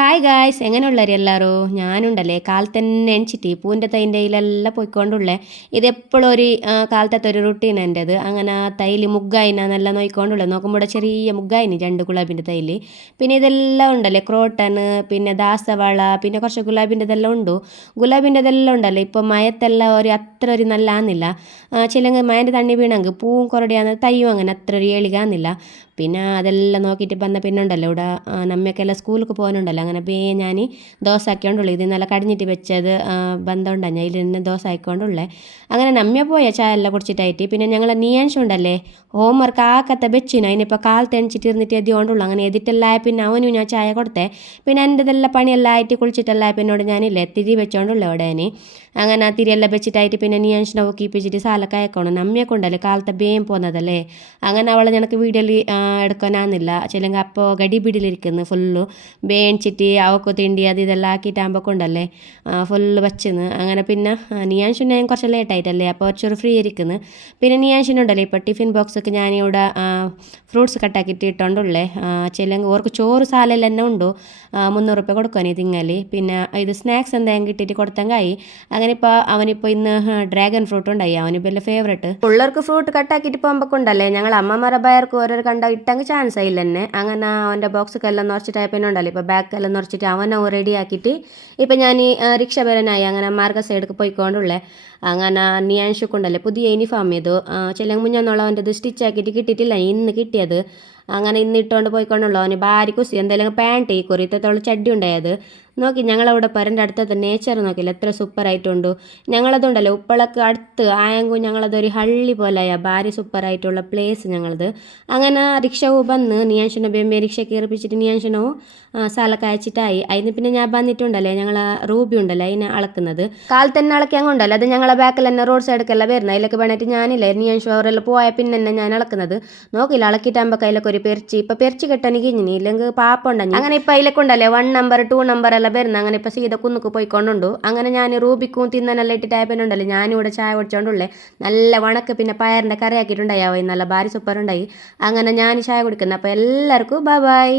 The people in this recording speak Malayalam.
ഹായ് ഗായ്സ് എങ്ങനെയുള്ളവർ എല്ലാവരും ഞാനുണ്ടല്ലേ കാലത്ത് തന്നെ എണിച്ചിട്ട് പൂവിൻ്റെ തൈൻ്റെയിലെല്ലാം പോയിക്കൊണ്ടുള്ളേ ഇതെപ്പോഴും ഒരു കാലത്തെ ഒരു റുട്ടീൻ എൻ്റെത് അങ്ങനെ തൈല് മുഗ്ഗായിന നല്ല നോയിക്കൊണ്ടുള്ളേ നോക്കുമ്പോൾ ഇവിടെ ചെറിയ മുഗ്ഗായിന് രണ്ട് ഗുലാബിൻ്റെ തൈല് പിന്നെ ഇതെല്ലാം ഉണ്ടല്ലേ ക്രോട്ടൺ പിന്നെ ദാസവാള പിന്നെ കുറച്ച് ഗുലാബിൻ്റെതെല്ലാം ഉണ്ട് ഗുലാബിൻ്റെതെല്ലാം ഉണ്ടല്ലേ ഇപ്പോൾ മയത്തെല്ലാം ഒരു അത്ര ഒരു നല്ല ആകുന്നില്ല ചിലങ്ങ് മയൻ്റെ തണ്ണി വീണെങ്കിൽ പൂവും കുറടിയാന്ന് തയ്യും അങ്ങനെ അത്ര ഒരു ഏളികാന്നില്ല പിന്നെ അതെല്ലാം നോക്കിയിട്ട് വന്ന പിന്നെ ഉണ്ടല്ലോ ഇവിടെ നമ്മൾക്കെല്ലാം സ്കൂളിലേക്ക് പോകുന്നുണ്ടല്ലോ അങ്ങനെ ഞാൻ ദോശ ആക്കിക്കൊണ്ടുള്ളൂ ഇത് നല്ല കടിഞ്ഞിട്ട് വെച്ചത് ബന്ധമുണ്ടാ ഞാൻ ഇതിൽ തന്നെ ദോശ ആക്കിക്കൊണ്ടുള്ളേ അങ്ങനെ നമ്മ പോയ ചായ എല്ലാം കുടിച്ചിട്ടായിട്ട് പിന്നെ ഞങ്ങൾ നിയാൻഷും ഉണ്ടല്ലേ ഹോംവർക്ക് ആക്കത്തെ വെച്ചിന് അതിനിപ്പോൾ കാലത്ത് എണിച്ചിട്ട് ഇരുന്നിട്ട് എതികൊണ്ടുള്ളൂ അങ്ങനെ എതിട്ടെല്ലാം പിന്നെ അവനും ഞാൻ ചായ കൊടുത്തേ പിന്നെ എൻ്റെതെല്ലാം പണിയെല്ലാം ആയിട്ട് കുളിച്ചിട്ടെല്ലാം പിന്നോട് ഞാനില്ലേ തിരി വെച്ചോണ്ടുള്ളൂ അവിടെ അങ്ങനെ ആ തിരിയെല്ലാം വെച്ചിട്ടായിട്ട് പിന്നെ നിയാൻഷിനെ നോക്കിപ്പിച്ചിട്ട് സാലൊക്കെ അയക്കണം നമ്മയെ കൊണ്ടല്ലേ കാലത്തെ ബേം പോകുന്നതല്ലേ അങ്ങനെ അവളെ ഞങ്ങൾക്ക് വീഡിയോയിൽ എടുക്കാനാന്നില്ല ചിലങ്കിൽ അപ്പോൾ ഗടിപിടിയിലിരിക്കുന്നു ഫുള്ള് വേണിച്ചിട്ട് അവക്ക് തിണ്ടി അത് ഇതെല്ലാം ആക്കിയിട്ടാകുമ്പോൾ കൊണ്ടല്ലേ ഫുള്ള് വച്ചെന്ന് അങ്ങനെ പിന്നെ നിയാൻഷിനെ കുറച്ച് ലേറ്റായിട്ടല്ലേ അപ്പോൾ കുറച്ചൊരു ഫ്രീ ഇരിക്കുന്നു പിന്നെ നിയാൻഷിനുണ്ടല്ലേ ഇപ്പോൾ ടിഫിൻ ബോക്സൊക്കെ ഞാനിവിടെ ഫ്രൂട്ട്സ് കട്ടാക്കിയിട്ട് ഇട്ടോണ്ടുള്ളേ ചിലങ്കിൽ ഓർക്ക് ചോറ് സാലെല്ലാം തന്നെ ഉണ്ടോ 300 രൂപ കൊടുക്കാനേ തിങ്ങൽ പിന്നെ ഇത് സ്നാക്സ് എന്തെങ്കിലും കിട്ടിയിട്ട് കൊടുത്തെങ്കായി അങ്ങനെ ഇപ്പോൾ അവനിപ്പോൾ ഇന്ന് ഡ്രാഗൺ ഫ്രൂട്ട് ഉണ്ടായി അവനിപ്പോൾ വലിയ ഫേവറേറ്റ് പിള്ളേർക്ക് ഫ്രൂട്ട് കട്ടാക്കിയിട്ട് പോകുമ്പോൾ ഉണ്ടല്ലേ ഞങ്ങൾ അമ്മമാരെ ബയർക്ക് ഓരോരു കണ്ട ഇട്ടെങ്കിൽ ചാൻസ് ആയില്ല തന്നെ അങ്ങനെ അവൻ്റെ ബോക്സൊക്കെ എല്ലാം നിറച്ചിട്ടായ പിന്നെ ഉണ്ടല്ലോ ഇപ്പോൾ ബാഗെല്ലാം നിറച്ചിട്ട് അവനെ റെഡി ആക്കിയിട്ട് ഇപ്പം ഞാൻ ഈ റിക്ഷ വരാനായി അങ്ങനെ മാർഗ സൈഡിലേക്ക് പോയിക്കൊണ്ടുള്ളേ അങ്ങനെ നിയാൻഷുക്കുണ്ടല്ലേ പുതിയ യൂണിഫോം ചെയ്തു ചില മുന്നോന്നുള്ള അവൻ്റെ സ്റ്റിച്ച് ആക്കിയിട്ട് കിട്ടിയിട്ടില്ല ഇന്ന് കിട്ടിയത് അങ്ങനെ ഇന്ന് ഇട്ടുകൊണ്ട് പോയിക്കൊണ്ടുള്ളൂ അവന് ഭാര്യ കുസി എന്തെങ്കിലും പാൻറ്റ് ഈ കുറിയത്തോളം ചട്ടി ഉണ്ടായത് നോക്കി ഞങ്ങളവിടെ പരൻ്റെ അടുത്തത്തെ നേച്ചർ നോക്കില്ല എത്ര സൂപ്പറായിട്ടുണ്ട് ഞങ്ങളതുണ്ടല്ലോ ഉപ്പളക്ക് അടുത്ത് ആയെങ്കിൽ ഞങ്ങളതൊരു ഹള്ളി പോലെയാ ഭാര്യ സൂപ്പറായിട്ടുള്ള പ്ലേസ് ഞങ്ങളത് അങ്ങനെ റിക്ഷവും വന്ന് നിയാൻഷനെ ബെമ്പെ റിക്ഷ കയറിപ്പിച്ചിട്ട് നിയാൻഷനോ സ്ഥലമൊക്കെ അയച്ചിട്ടായി അതിന് പിന്നെ ഞാൻ വന്നിട്ടുണ്ടല്ലേ ഞങ്ങൾ റൂബി ഉണ്ടല്ലോ അതിനെ അളക്കുന്നത് കാലത്ത് തന്നെ അളക്കി അങ്ങുണ്ടല്ലോ അത് ഞങ്ങളെ ബാക്കിൽ തന്നെ റോഡ് സൈഡൊക്കെല്ലാം വരുന്നത് അതിലൊക്കെ വേണ്ടിയിട്ട് ഞാനില്ലേ നിയാൻഷോ അവരെല്ലാം പോയ പിന്നെ തന്നെ ഞാൻ അളക്കുന്നത് നോക്കില്ല അളക്കിയിട്ടാകുമ്പോൾ കയ്യിലൊക്കെ ഒരു പെരിച്ച് ഇപ്പം പെരിച്ച് കെട്ടാൻ കിഞ്ഞിനി ഇല്ലെങ്കിൽ പാപ്പ ഉണ്ടെങ്കിൽ അങ്ങനെ ഇപ്പം അതിലൊക്കെ ഉണ്ടല്ലേ 1 നമ്പർ 2 നമ്പർ എല്ലാം വരുന്നത് അങ്ങനെ ഇപ്പോൾ സീത കുന്നുക്ക് പോയിക്കൊണ്ടുണ്ടു അങ്ങനെ ഞാൻ റൂബിക്കും തിന്നാനെല്ലാം ഇട്ടിട്ടായപ്പോഴുണ്ടല്ലോ ഞാനിവിടെ ചായ കുടിച്ചോണ്ടുള്ളേ നല്ല വണക്ക് പിന്നെ പയറിൻ്റെ കറി ആക്കിയിട്ടുണ്ടായി നല്ല ഭാരി സൂപ്പർ ഉണ്ടായി അങ്ങനെ ഞാൻ ചായ കുടിക്കുന്നത് അപ്പോൾ എല്ലാവർക്കും ബൈ ബൈ.